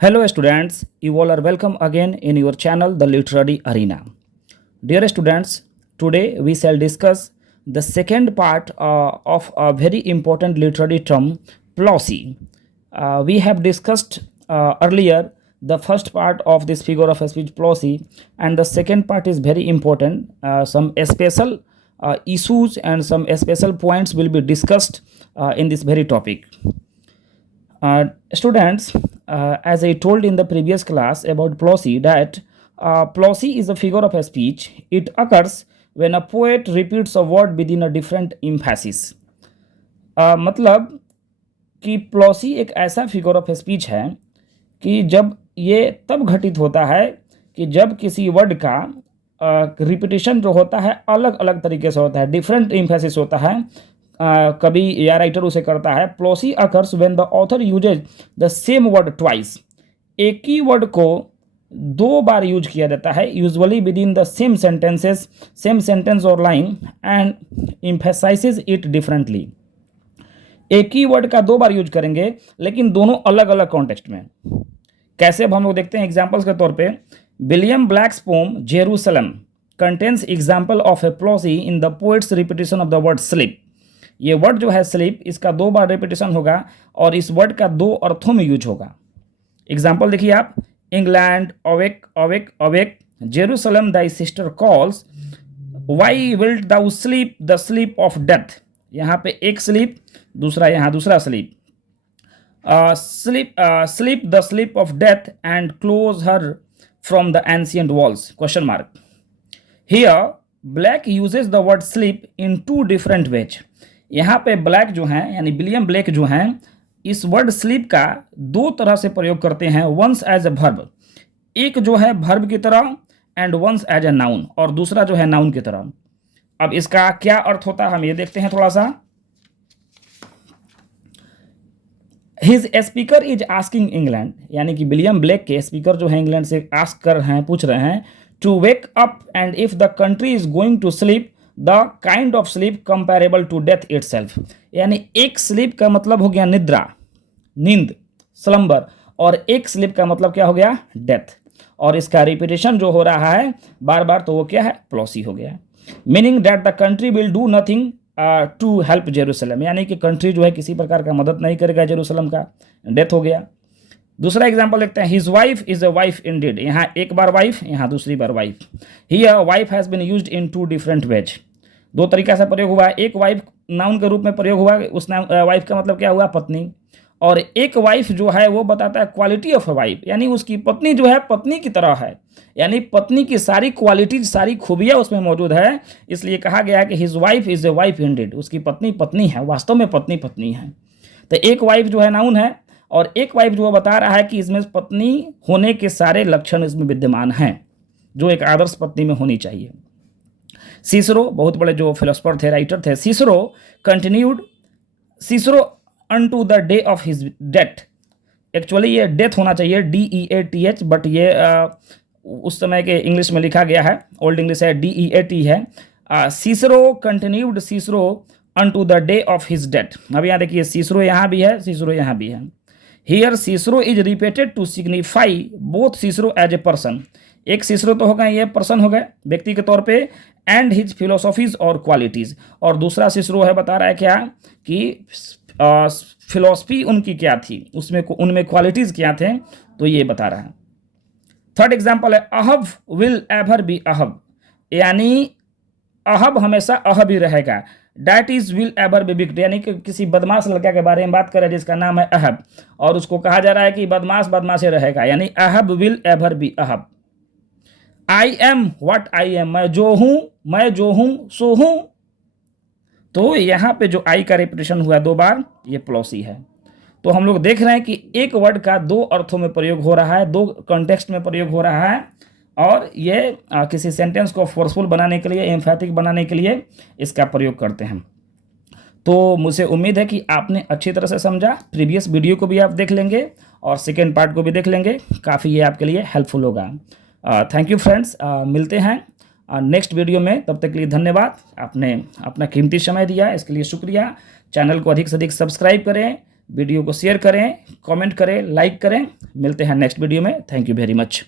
Hello students, you all are welcome again in your channel The Literary Arena. Dear students, today we shall discuss the second part of a very important literary term, glossy. We have discussed earlier the first part of this figure of speech glossy, and the second part is very important. Some special issues and some special points will be discussed in this very topic. Students, as I told in the previous class about glossy, that glossy is a figure of speech. It occurs when a poet repeats a word within a different emphasis. मतलब कि प्लॉसी एक ऐसा figure of speech है कि जब ये तब घटित होता है कि जब किसी वर्ड का रिपीटिशन जो होता है अलग अलग तरीके से होता है, डिफरेंट एम्फेसिस होता है. कभी या राइटर उसे करता है. Ploce occurs when the author uses the same word twice. एक ही वर्ड को दो बार यूज किया जाता है, usually within the same sentences, same sentence और line, and emphasises it differently. एक ही वर्ड का दो बार यूज करेंगे लेकिन दोनों अलग अलग कॉन्टेक्स्ट में. कैसे, अब हम लोग देखते हैं एग्जाम्पल्स के तौर पे. William Blake's poem Jerusalem contains example of a ploce in the poet's repetition of the word sleep. ये वर्ड जो है स्लीप, इसका दो बार रिपीटिशन होगा और इस वर्ड का दो अर्थों में यूज होगा. एग्जाम्पल देखिए आप. England awake awake awake, Jerusalem thy sister calls, why wilt thou sleep the sleep of death. यहाँ पे एक स्लीप, दूसरा यहाँ दूसरा sleep. Sleep the sleep of death and close her from the ancient walls, question mark. Here Blake uses the word sleep in two different ways. यहाँ पे black जो हैं यानी विलियम ब्लैक जो हैं इस वर्ड स्लीप का दो तरह से प्रयोग करते हैं. वंस एज ए वर्ब, एक जो है वर्ब की तरह, and once as a noun, और दूसरा जो है नाउन की तरह. अब इसका क्या अर्थ होता है हम ये देखते हैं थोड़ा सा. His speaker is asking England, यानी कि विलियम ब्लैक के स्पीकर जो है इंग्लैंड से आस्क कर रहे हैं, पूछ रहे हैं, to wake up and if the country is going to sleep the kind of sleep comparable to death itself. यानी एक स्लीप का मतलब हो गया निद्रा, नींद, स्लम्बर, और एक स्लीप का मतलब क्या हो गया, डेथ. और इसका रिपीटेशन जो हो रहा है बार बार, तो वो क्या है, प्लॉसी हो गया. Meaning that the country will do nothing to help Jerusalem, यानी कि कंट्री जो है किसी प्रकार का मदद नहीं करेगा जेरूसलम का, डेथ हो गया. दूसरा एग्जाम्पल देखते हैं. His wife is a wife indeed. यहाँ एक बार वाइफ, यहाँ दूसरी बार wife. Here wife has been used in two different ways. दो तरीका से प्रयोग हुआ. एक वाइफ नाउन के रूप में प्रयोग हुआ, उस वाइफ का मतलब क्या हुआ, पत्नी. और एक वाइफ जो है वो बताता है क्वालिटी ऑफ अ वाइफ, यानी उसकी पत्नी जो है पत्नी की तरह है, यानी पत्नी की सारी क्वालिटीज, सारी खूबियाँ उसमें मौजूद है. इसलिए कहा गया कि his wife is a wife Indeed. उसकी पत्नी पत्नी है, वास्तव में पत्नी पत्नी है. तो एक वाइफ जो है नाउन है, और एक वाइफ जो बता रहा है कि इसमें पत्नी होने के सारे लक्षण इसमें विद्यमान हैं जो एक आदर्श पत्नी में होनी चाहिए. सीसरो, बहुत बड़े जो फिलोसफर थे, राइटर थे, Cicero continued, Cicero unto the day of his death. Actually ये डेथ होना चाहिए, DEATH, बट ये उस समय के इंग्लिश में लिखा गया है, ओल्ड इंग्लिश है, DEAT है. Cicero continued, Cicero unto the day of his death. अब यहाँ देखिए, सीसरो यहाँ भी है, सीसरो यहाँ भी है. Here Cicero is repeated to signify both Cicero as a person. एक सीसरो तो हो गए, ये पर्सन हो गए व्यक्ति के तौर पे, एंड हिज फिलोसॉफीज और क्वालिटीज. और दूसरा सीसरो है, बता रहा है क्या कि फिलोसफी उनकी क्या थी, उसमें उनमें क्वालिटीज क्या थे, तो ये बता रहा है. थर्ड एग्जाम्पल है. अहब विल एवर बी अहब, यानी अहब हमेशा अहब ही रहेगा. That is will ever B wicked, यानी कि किसी बदमाश लड़का के बारे में बात करें जिसका नाम है अहब, और उसको कहा जा रहा है कि बदमाश बदमाश ही रहेगा, यानी Ahab will ever be Ahab. I am what I am, मैं जो हूं सो हूं. तो यहाँ पे जो आई का रिपीटेशन हुआ दो बार, ये प्लॉसी है. तो हम लोग देख रहे हैं कि एक वर्ड का दो अर्थों में प्रयोग हो रहा है, दो कॉन्टेक्स्ट में प्रयोग हो रहा है, और ये किसी सेंटेंस को फोर्सफुल बनाने के लिए, एम्फैटिक बनाने के लिए इसका प्रयोग करते हैं. तो मुझे उम्मीद है कि आपने अच्छी तरह से समझा. प्रीवियस वीडियो को भी आप देख लेंगे और सेकेंड पार्ट को भी देख लेंगे, काफ़ी ये आपके लिए हेल्पफुल होगा. Thank you friends. मिलते हैं नेक्स्ट वीडियो में. तब तक के लिए धन्यवाद. आपने अपना कीमती समय दिया, इसके लिए शुक्रिया. चैनल को अधिक से अधिक सब्सक्राइब करें, वीडियो को शेयर करें, कमेंट करें, लाइक करें, मिलते हैं नेक्स्ट वीडियो में। Thank you very much.